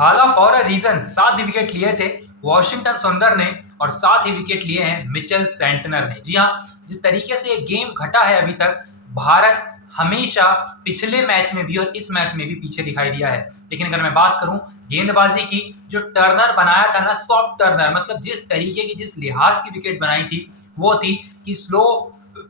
थाला for a reason 7 wicket लिए थे वॉशिंगटन सुंदर ने और 7 ही विकेट लिए हैं मिचेल सेंटनर ने। जी हाँ, जिस तरीके से ये गेम घटा है अभी तक, भारत हमेशा पिछले मैच में भी और इस मैच में भी पीछे दिखाई दिया है। लेकिन अगर मैं बात करूं गेंदबाजी की, जो टर्नर बनाया था ना, सॉफ्ट टर्नर, मतलब जिस तरीके की, जिस लिहाज की विकेट बनाई थी वो थी कि स्लो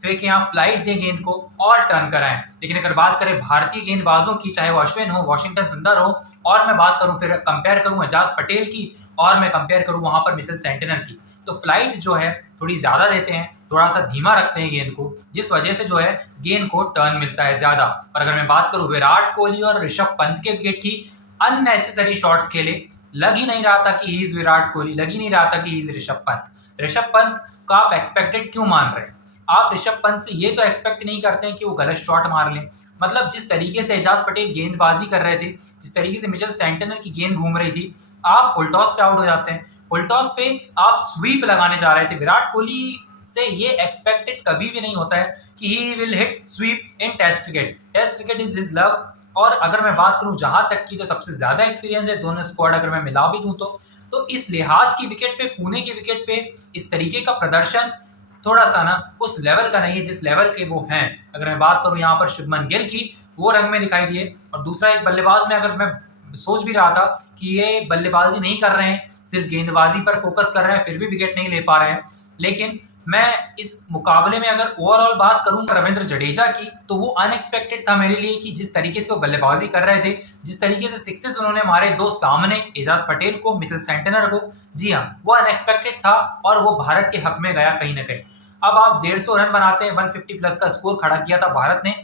फेंके, यहाँ फ्लाइट दें गेंद को और टर्न कराएं। लेकिन अगर बात करें भारतीय गेंदबाजों की, चाहे वो अश्विन हो, वॉशिंगटन सुंदर हो, और मैं बात करूं फिर कंपेयर करूं एजाज पटेल की, और मैं कंपेयर करूं वहां पर मिचेल सेंटनर की, तो फ्लाइट जो है थोड़ी ज्यादा देते हैं, थोड़ा सा धीमा रखते हैं गेंद को, जिस वजह से जो है गेंद को टर्न मिलता है ज्यादा। और अगर मैं बात करूं विराट कोहली और ऋषभ पंत के विकेट की, अननेसेसरी शॉट्स खेले, लग ही नहीं रहा था कि ही इज विराट कोहली, लग ही नहीं रहा था कि ही इज ऋषभ पंत। ऋषभ पंत का आप एक्सपेक्टेड क्यों मान रहे हैं? आप ऋषभ पंत से ये तो एक्सपेक्ट नहीं करते हैं कि वो गलत शॉट मार लें। मतलब जिस तरीके से एजाज पटेल गेंदबाजी कर रहे थे, जिस तरीके से मिचेल सेंटनर की गेंद घूम रही थी, आप फुल टॉस पे आउट हो जाते हैं। फुल टॉस पे आप स्वीप लगाने जा रहे थे। विराट कोहली से ये एक्सपेक्टेड कभी भी नहीं होता है कि he will hit sweep in test cricket. Test cricket is his love. और अगर मैं बात करूं जहां तक की, तो सबसे ज्यादा एक्सपीरियंस है दोनों स्क्वाड, अगर मैं मिला भी दूं तो इस लिहाज की विकेट पे, पुणे की विकेट पे इस तरीके का प्रदर्शन थोड़ा सा ना उस लेवल का नहीं है जिस लेवल के वो हैं। अगर मैं बात करूं यहाँ पर शुभमन गिल की, वो रंग में दिखाई दिए। और दूसरा एक बल्लेबाज में, अगर मैं सोच भी रहा था कि ये बल्लेबाजी नहीं कर रहे हैं, सिर्फ गेंदबाजी पर फोकस कर रहे हैं, फिर भी विकेट नहीं ले पा रहे हैं। लेकिन मैं इस मुकाबले में अगर ओवरऑल बात करूं रविंद्र जडेजा की, तो वो अनएक्सपेक्टेड था मेरे लिए कि जिस तरीके से वो बल्लेबाजी कर रहे थे, जिस तरीके से सिक्सेस उन्होंने मारे दो सामने, एजाज पटेल को, मिचेल सेंटनर को, जी हाँ, वो अनएक्सपेक्टेड था और वो भारत के हक में गया कहीं ना कहीं। अब आप 150 रन बनाते हैं, 150 प्लस का स्कोर खड़ा किया था भारत ने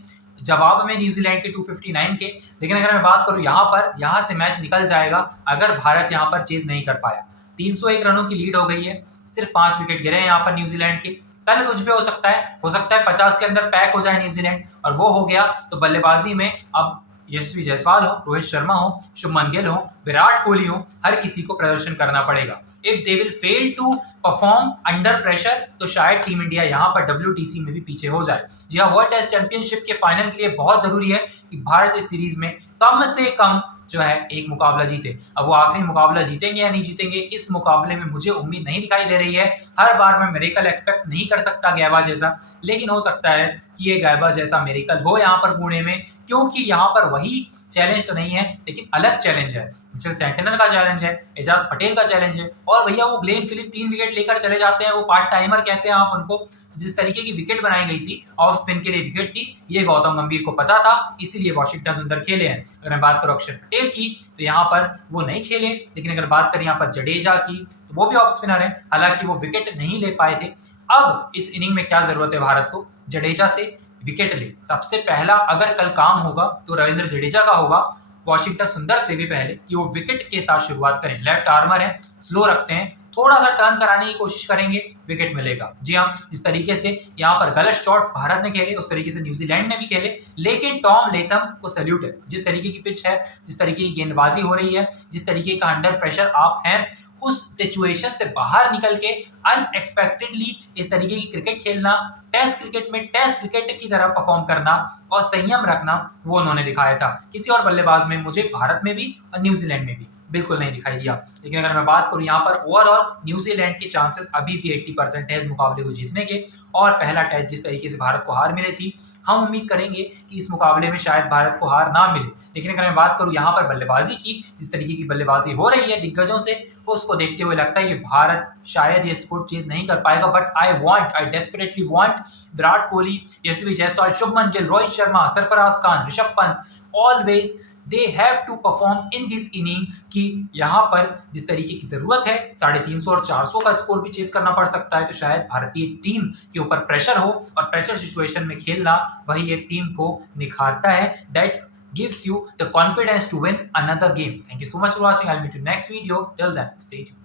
जवाब में न्यूजीलैंड के 259 के। लेकिन अगर मैं बात करूं यहाँ से मैच निकल जाएगा अगर भारत यहाँ पर चेज नहीं कर पाया। 301 रनों की लीड हो गई है, सिर्फ 5 विकेट गिरे हैं यहाँ पर न्यूजीलैंड के। कल कुछ भी हो सकता है, 50 के अंदर पैक हो जाए न्यूजीलैंड, और वो हो गया तो बल्लेबाजी में अब यशस्वी जायसवाल हो, रोहित शर्मा हो, शुभमन गिल हो, विराट कोहली हो, हर किसी को प्रदर्शन करना पड़ेगा। If they will fail to perform under pressure, तो शायद टीम इंडिया यहाँ पर WTC में भी पीछे हो जाए। जी हाँ, वर्ल्ड टेस्ट चैंपियनशिप के फाइनल के लिए बहुत जरूरी है कि भारत इस सीरीज में कम से कम जो है एक मुकाबला जीते। अब वो आखिरी मुकाबला जीतेंगे या नहीं जीतेंगे, इस मुकाबले में मुझे उम्मीद नहीं दिखाई दे रही है। हर बार मैं मिरेकल एक्सपेक्ट नहीं कर सकता गैबा जैसा, लेकिन हो सकता है कि ये गैबा जैसा मिरेकल हो यहाँ पर पुणे में, क्योंकि यहाँ पर वही चैलेंज तो नहीं है, लेकिन अलग चैलेंज है। मिचेल सेंटनर का चैलेंज है, एजाज पटेल का चैलेंज है, और भैया वो ग्लेन फिलिप 3 विकेट लेकर चले जाते हैं, वो पार्ट टाइमर कहते हैं आप उनको। जिस तरीके की विकेट बनाई गई थी, ऑफ स्पिन के लिए विकेट थी, ये गौतम गंभीर को पता था, इसीलिए वॉशिंगटन सुंदर खेले हैं। अगर मैं बात करूं अक्षर पटेल की, तो यहाँ पर वो नहीं खेले। लेकिन अगर बात करें यहाँ पर जडेजा की, तो वो भी ऑफ स्पिनर है, हालांकि वो विकेट नहीं ले पाए थे। अब इस इनिंग में क्या जरूरत है भारत को? जडेजा से विकेट ले। सबसे पहला अगर कल काम होगा तो रविंद्र जडेजा का होगा, वॉशिंगटन सुंदर से भी पहले, कि वो विकेट के साथ शुरुआत करें। लेफ्ट आर्मर है, स्लो रखते हैं, थोड़ा सा टर्न कराने की कोशिश करेंगे, विकेट मिलेगा। जी हाँ, जिस तरीके से यहाँ पर गलत शॉट्स भारत ने खेले, उस तरीके से न्यूजीलैंड ने भी खेले, लेकिन टॉम लेथम को सैल्यूट है। जिस तरीके की पिच है, जिस तरीके की गेंदबाजी हो रही है, जिस तरीके का अंडर प्रेशर आप हैं, उस सिचुएशन से बाहर निकल के अनएक्सपेक्टेडली इस तरीके की क्रिकेट खेलना, टेस्ट क्रिकेट में टेस्ट क्रिकेट की तरह परफॉर्म करना और संयम रखना, वो उन्होंने दिखाया था। किसी और बल्लेबाज में मुझे भारत में भी और न्यूजीलैंड में भी बिल्कुल नहीं दिखाई दिया। लेकिन अगर मैं बात करूं यहाँ पर ओवरऑल, न्यूजीलैंड के चांसेस अभी भी 80% है इस मुकाबले को जीतने के। और पहला टेस्ट जिस तरीके से भारत को हार मिली थी, हम उम्मीद करेंगे कि इस मुकाबले में शायद भारत को हार ना मिले। लेकिन अगर मैं बात करूं यहाँ पर बल्लेबाजी की, जिस तरीके की बल्लेबाजी हो रही है दिग्गजों से, उसको देखते हुए लगता है कि भारत शायद ये स्कोर चेज नहीं कर पाएगा। But I desperately want Virat Kohli, Yashasvi Jaiswal, Shubman Gill, Rohit Sharma, Sarfaraz Khan, Rishabh Pant, always they have to perform in this inning, कि यहाँ पर जिस तरीके की जरूरत है 350 और 400 का स्कोर भी चेस करना पड़ सकता है। तो शायद भारतीय टीम के ऊपर प्रेशर हो, और प्रेशर सिचुएशन में खेलना वही एक टीम को निखारता है। That gives you the confidence to win another game. Thank you so much for watching. I'll meet you next video. Till then, stay tuned.